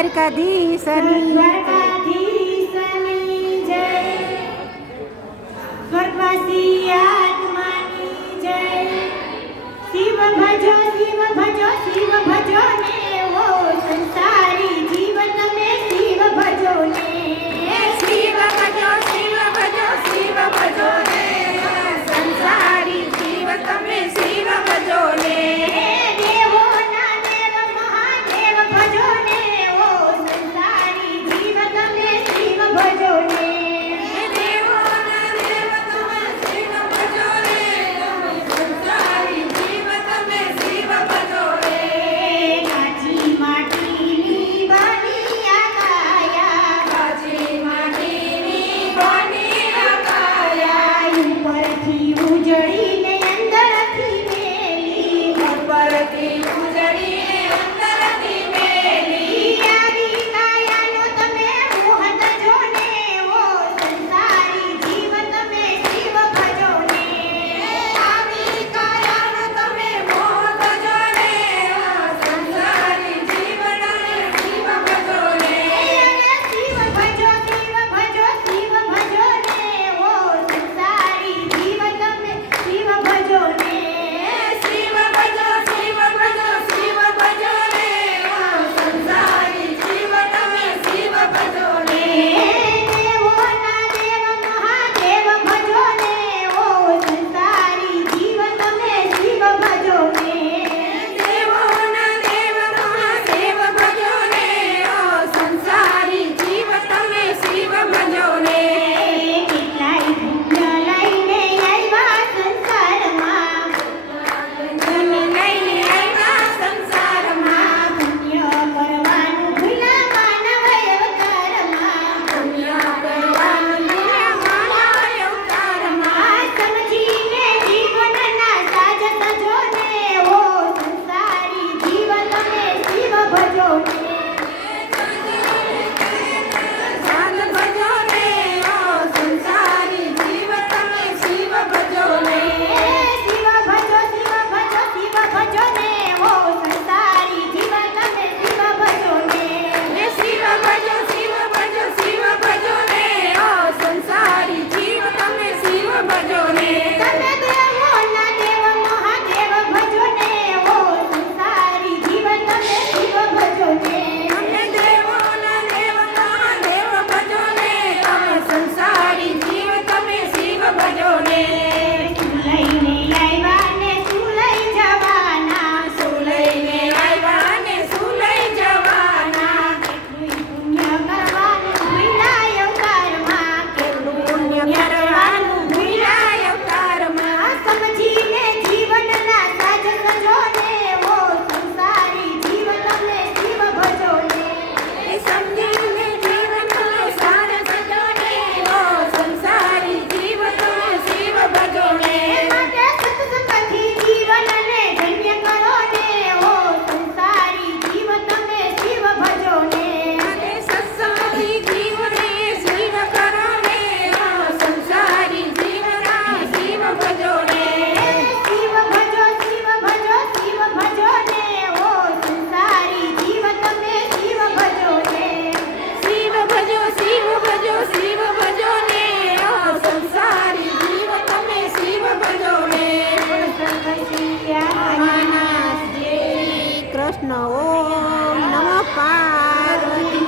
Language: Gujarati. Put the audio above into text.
દ્વારકાધીશની જય. સ્વર્ગવાસી ઓમ નમઃ પાર્વતી